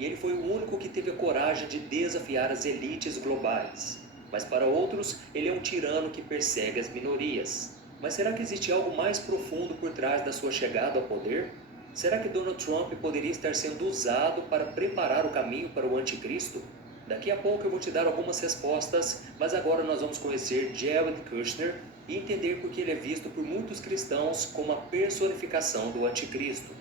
e ele foi o único que teve a coragem de desafiar as elites globais. Mas para outros, ele é um tirano que persegue as minorias. Mas será que existe algo mais profundo por trás da sua chegada ao poder? Será que Donald Trump poderia estar sendo usado para preparar o caminho para o anticristo? Daqui a pouco eu vou te dar algumas respostas, mas agora nós vamos conhecer Jared Kushner e entender por que ele é visto por muitos cristãos como a personificação do anticristo.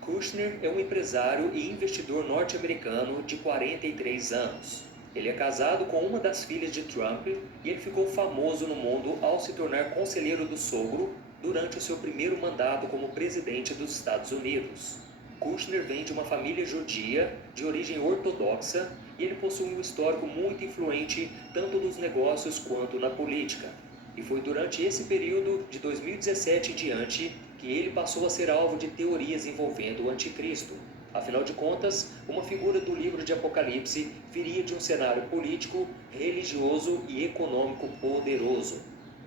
Kushner é um empresário e investidor norte-americano de 43 anos. Ele é casado com uma das filhas de Trump e ele ficou famoso no mundo ao se tornar conselheiro do sogro durante o seu primeiro mandato como presidente dos Estados Unidos. Kushner vem de uma família judia de origem ortodoxa e ele possui um histórico muito influente tanto nos negócios quanto na política. E foi durante esse período, de 2017 em diante, que ele passou a ser alvo de teorias envolvendo o anticristo. Afinal de contas, uma figura do livro de Apocalipse viria de um cenário político, religioso e econômico poderoso.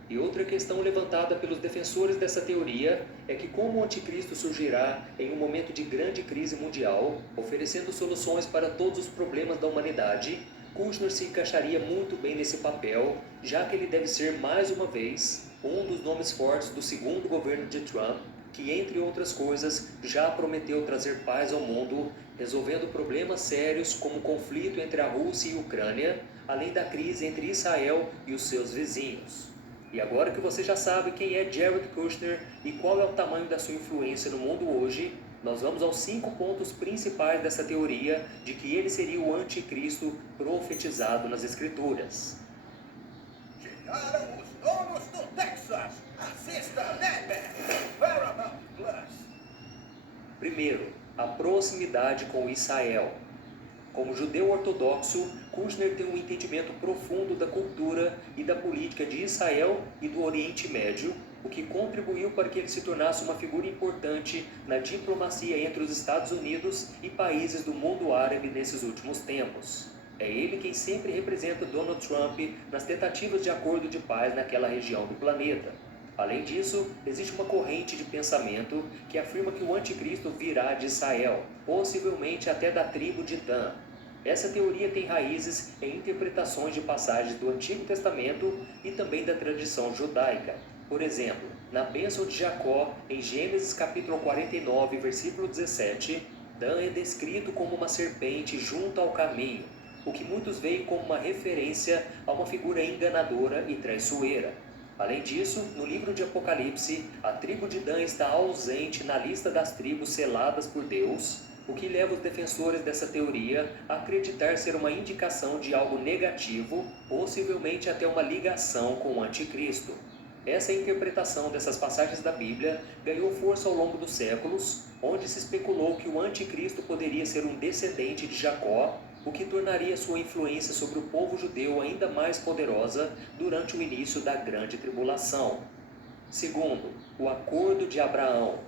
E outra questão levantada pelos defensores dessa teoria é que como o anticristo surgirá em um momento de grande crise mundial, oferecendo soluções para todos os problemas da humanidade, Kushner se encaixaria muito bem nesse papel, já que ele deve ser, mais uma vez, um dos nomes fortes do segundo governo de Trump, que, entre outras coisas, já prometeu trazer paz ao mundo, resolvendo problemas sérios como o conflito entre a Rússia e a Ucrânia, além da crise entre Israel e os seus vizinhos. E agora que você já sabe quem é Jared Kushner e qual é o tamanho da sua influência no mundo hoje, nós vamos aos 5 pontos principais dessa teoria de que ele seria o anticristo profetizado nas Escrituras. Chegaram os donos do Texas! Assista Netflix, Paramount Plus. Primeiro, a proximidade com Israel. Como judeu ortodoxo, Kushner tem um entendimento profundo da cultura e da política de Israel e do Oriente Médio, o que contribuiu para que ele se tornasse uma figura importante na diplomacia entre os Estados Unidos e países do mundo árabe nesses últimos tempos. É ele quem sempre representa Donald Trump nas tentativas de acordo de paz naquela região do planeta. Além disso, existe uma corrente de pensamento que afirma que o anticristo virá de Israel, possivelmente até da tribo de Dan. Essa teoria tem raízes em interpretações de passagens do Antigo Testamento e também da tradição judaica. Por exemplo, na bênção de Jacó, em Gênesis capítulo 49, versículo 17, Dan é descrito como uma serpente junto ao caminho, o que muitos veem como uma referência a uma figura enganadora e traiçoeira. Além disso, no livro de Apocalipse, a tribo de Dan está ausente na lista das tribos seladas por Deus, o que leva os defensores dessa teoria a acreditar ser uma indicação de algo negativo, possivelmente até uma ligação com o anticristo. Essa interpretação dessas passagens da Bíblia ganhou força ao longo dos séculos, onde se especulou que o anticristo poderia ser um descendente de Jacó, o que tornaria sua influência sobre o povo judeu ainda mais poderosa durante o início da Grande Tribulação. Segundo, o Acordo de Abraão.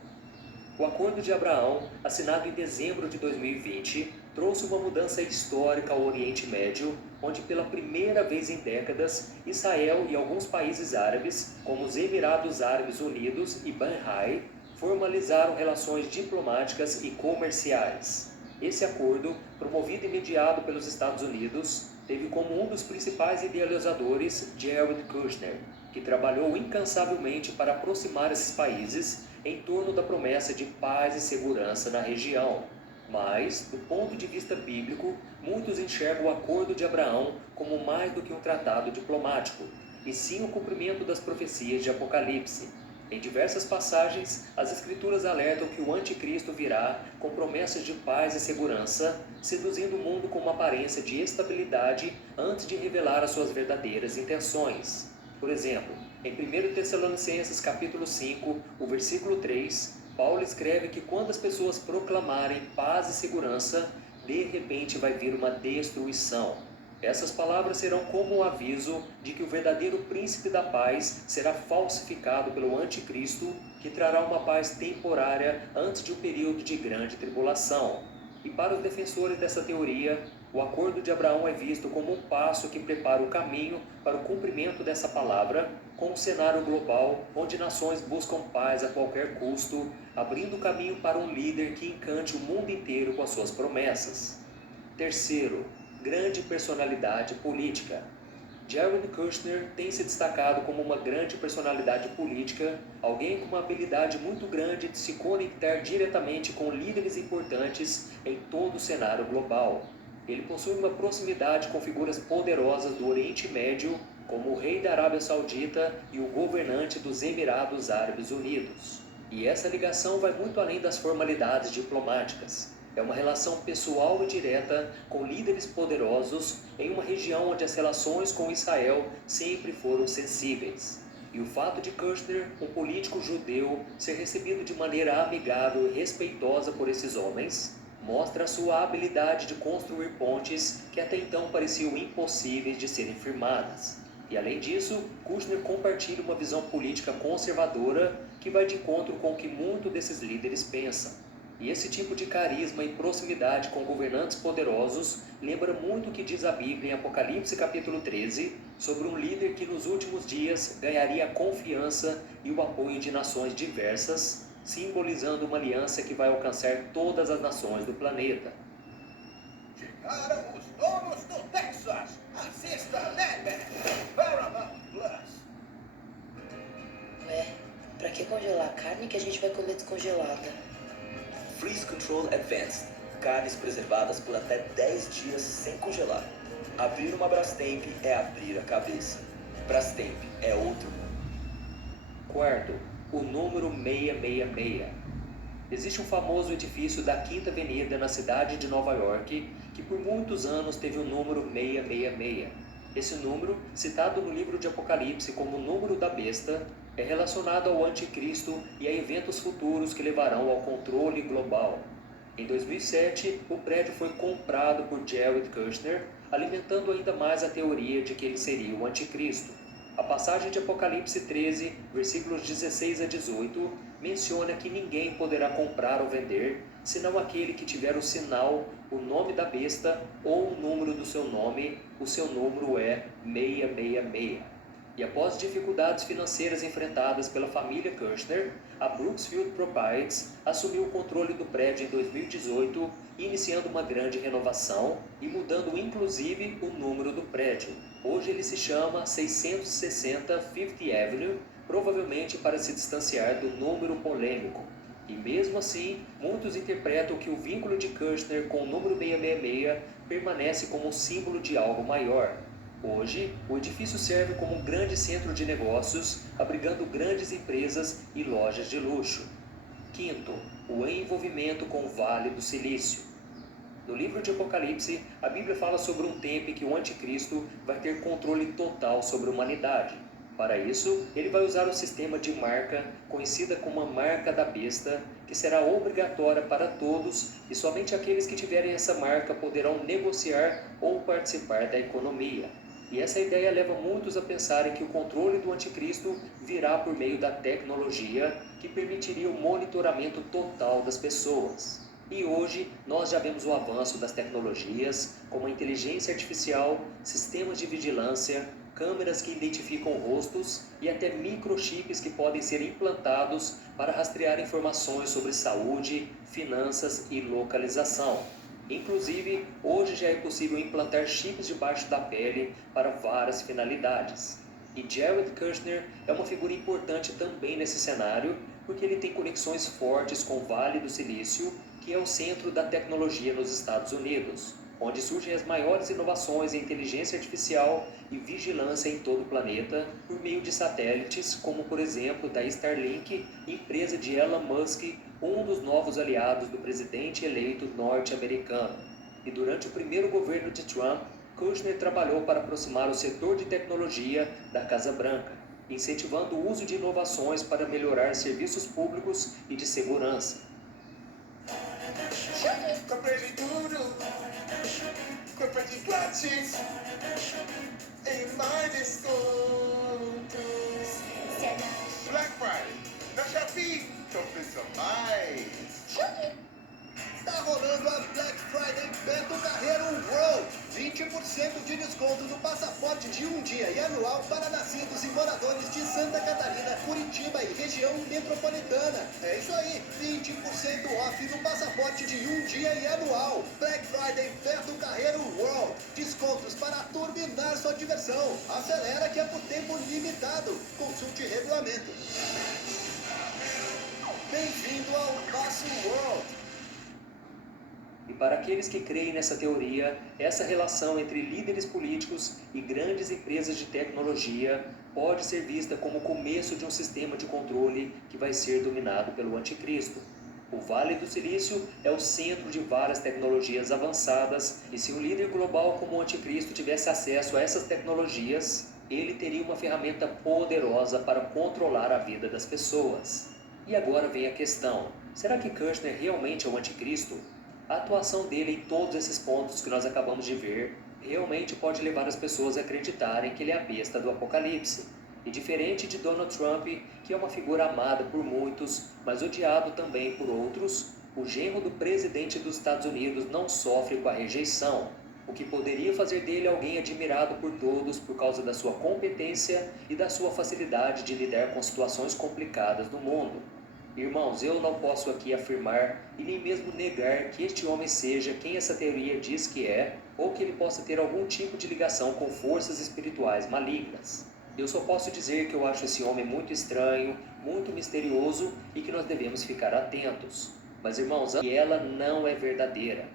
O Acordo de Abraão, assinado em dezembro de 2020, trouxe uma mudança histórica ao Oriente Médio, onde pela primeira vez em décadas, Israel e alguns países árabes, como os Emirados Árabes Unidos e Bahrein, formalizaram relações diplomáticas e comerciais. Esse acordo, promovido e mediado pelos Estados Unidos, teve como um dos principais idealizadores Jared Kushner, que trabalhou incansavelmente para aproximar esses países em torno da promessa de paz e segurança na região. Mas, do ponto de vista bíblico, muitos enxergam o Acordo de Abraão como mais do que um tratado diplomático, e sim o cumprimento das profecias de Apocalipse. Em diversas passagens, as Escrituras alertam que o anticristo virá com promessas de paz e segurança, seduzindo o mundo com uma aparência de estabilidade antes de revelar as suas verdadeiras intenções. Por exemplo, em 1 Tessalonicenses capítulo 5, o versículo 3, Paulo escreve que quando as pessoas proclamarem paz e segurança, de repente vai vir uma destruição. Essas palavras serão como um aviso de que o verdadeiro príncipe da paz será falsificado pelo anticristo, que trará uma paz temporária antes de um período de grande tribulação. E para os defensores dessa teoria, o Acordo de Abraão é visto como um passo que prepara o caminho para o cumprimento dessa palavra, com um cenário global onde nações buscam paz a qualquer custo, abrindo o caminho para um líder que encante o mundo inteiro com as suas promessas. Terceiro, grande personalidade política. Jared Kushner tem se destacado como uma grande personalidade política, alguém com uma habilidade muito grande de se conectar diretamente com líderes importantes em todo o cenário global. Ele possui uma proximidade com figuras poderosas do Oriente Médio, como o rei da Arábia Saudita e o governante dos Emirados Árabes Unidos. E essa ligação vai muito além das formalidades diplomáticas. É uma relação pessoal e direta com líderes poderosos em uma região onde as relações com Israel sempre foram sensíveis. E o fato de Kushner, um político judeu, ser recebido de maneira amigável e respeitosa por esses homens, mostra a sua habilidade de construir pontes que até então pareciam impossíveis de serem firmadas. E além disso, Kushner compartilha uma visão política conservadora que vai de encontro com o que muitos desses líderes pensam. E esse tipo de carisma e proximidade com governantes poderosos lembra muito o que diz a Bíblia em Apocalipse capítulo 13, sobre um líder que nos últimos dias ganharia a confiança e o apoio de nações diversas, simbolizando uma aliança que vai alcançar todas as nações do planeta. Chegaram os donos do Texas! Assista Nightmare! Paramount Plus! Ué, pra que congelar a carne que a gente vai comer descongelada? Freeze Control Advanced. Carnes preservadas por até 10 dias sem congelar. Abrir uma Brastemp é abrir a cabeça. Brastemp é outro mundo. Quarto, o número 666. Existe um famoso edifício da Quinta Avenida na cidade de Nova York que por muitos anos teve o número 666. Esse número, citado no livro de Apocalipse como o número da besta, é relacionado ao anticristo e a eventos futuros que levarão ao controle global. Em 2007, o prédio foi comprado por Jared Kushner, alimentando ainda mais a teoria de que ele seria o anticristo. A passagem de Apocalipse 13, versículos 16 a 18, menciona que ninguém poderá comprar ou vender, senão aquele que tiver o sinal, o nome da besta ou o número do seu nome. O seu número é 666. E após dificuldades financeiras enfrentadas pela família Kushner, a Brooksfield Properties assumiu o controle do prédio em 2018, iniciando uma grande renovação e mudando inclusive o número do prédio. Hoje ele se chama 660 Fifth Avenue, provavelmente para se distanciar do número polêmico. E mesmo assim, muitos interpretam que o vínculo de Kushner com o número 666 permanece como um símbolo de algo maior. Hoje, o edifício serve como um grande centro de negócios, abrigando grandes empresas e lojas de luxo. Quinto, o envolvimento com o Vale do Silício. No livro de Apocalipse, a Bíblia fala sobre um tempo em que o anticristo vai ter controle total sobre a humanidade. Para isso, ele vai usar o sistema de marca, conhecida como a marca da besta, que será obrigatória para todos e somente aqueles que tiverem essa marca poderão negociar ou participar da economia. E essa ideia leva muitos a pensarem que o controle do anticristo virá por meio da tecnologia, que permitiria o monitoramento total das pessoas. E hoje nós já vemos o avanço das tecnologias, como a inteligência artificial, sistemas de vigilância, câmeras que identificam rostos e até microchips que podem ser implantados para rastrear informações sobre saúde, finanças e localização. Inclusive, hoje já é possível implantar chips debaixo da pele para várias finalidades. E Jared Kushner é uma figura importante também nesse cenário, porque ele tem conexões fortes com o Vale do Silício, que é o centro da tecnologia nos Estados Unidos, onde surgem as maiores inovações em inteligência artificial e vigilância em todo o planeta por meio de satélites, como por exemplo da Starlink, empresa de Elon Musk, um dos novos aliados do presidente eleito norte-americano. E durante o primeiro governo de Trump, Kushner trabalhou para aproximar o setor de tecnologia da Casa Branca, incentivando o uso de inovações para melhorar serviços públicos e de segurança. Comprei de tudo, comprei de grátis, em mais descontos. Black Friday, na Shopee, compensa mais. Tá rolando a Black Friday Beto Carreiro World. 20% de desconto no passaporte de um dia e anual para nascidos e moradores de Santa Catarina, Curitiba e região metropolitana. É isso aí, 20% off no passaporte de um dia e anual. Black Friday Beto Carreiro. Descontos para turbinar sua diversão. Acelera que é por tempo limitado. Consulte regulamento. Bem-vindo ao nosso World. E para aqueles que creem nessa teoria, essa relação entre líderes políticos e grandes empresas de tecnologia pode ser vista como o começo de um sistema de controle que vai ser dominado pelo anticristo. O Vale do Silício é o centro de várias tecnologias avançadas, e se um líder global como o anticristo tivesse acesso a essas tecnologias, ele teria uma ferramenta poderosa para controlar a vida das pessoas. E agora vem a questão: será que Kushner realmente é o anticristo? A atuação dele em todos esses pontos que nós acabamos de ver realmente pode levar as pessoas a acreditarem que ele é a besta do Apocalipse. E diferente de Donald Trump, que é uma figura amada por muitos, mas odiado também por outros, o genro do presidente dos Estados Unidos não sofre com a rejeição, o que poderia fazer dele alguém admirado por todos por causa da sua competência e da sua facilidade de lidar com situações complicadas do mundo. Irmãos, eu não posso aqui afirmar e nem mesmo negar que este homem seja quem essa teoria diz que é, ou que ele possa ter algum tipo de ligação com forças espirituais malignas. Eu só posso dizer que eu acho esse homem muito estranho, muito misterioso e que nós devemos ficar atentos. Mas irmãos, ela não é verdadeira.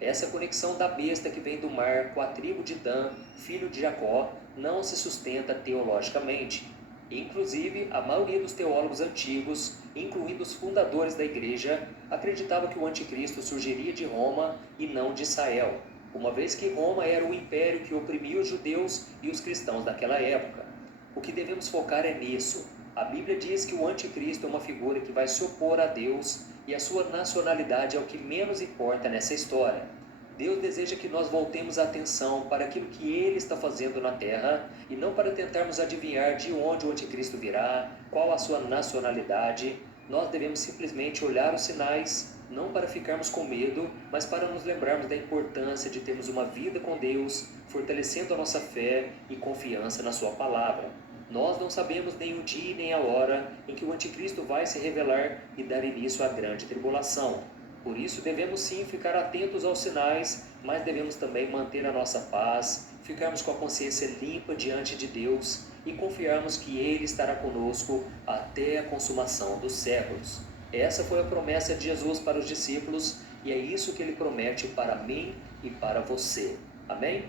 Essa conexão da besta que vem do mar com a tribo de Dan, filho de Jacó, não se sustenta teologicamente. Inclusive, a maioria dos teólogos antigos, incluindo os fundadores da igreja, acreditava que o anticristo surgiria de Roma e não de Israel, uma vez que Roma era o império que oprimia os judeus e os cristãos daquela época. O que devemos focar é nisso. A Bíblia diz que o anticristo é uma figura que vai se opor a Deus e a sua nacionalidade é o que menos importa nessa história. Deus deseja que nós voltemos a atenção para aquilo que Ele está fazendo na Terra e não para tentarmos adivinhar de onde o anticristo virá, qual a sua nacionalidade. Nós devemos simplesmente olhar os sinais, não para ficarmos com medo, mas para nos lembrarmos da importância de termos uma vida com Deus, fortalecendo a nossa fé e confiança na Sua palavra. Nós não sabemos nem o dia nem a hora em que o anticristo vai se revelar e dar início à grande tribulação. Por isso devemos sim ficar atentos aos sinais, mas devemos também manter a nossa paz, ficarmos com a consciência limpa diante de Deus e confiarmos que Ele estará conosco até a consumação dos séculos. Essa foi a promessa de Jesus para os discípulos e é isso que Ele promete para mim e para você. Amém?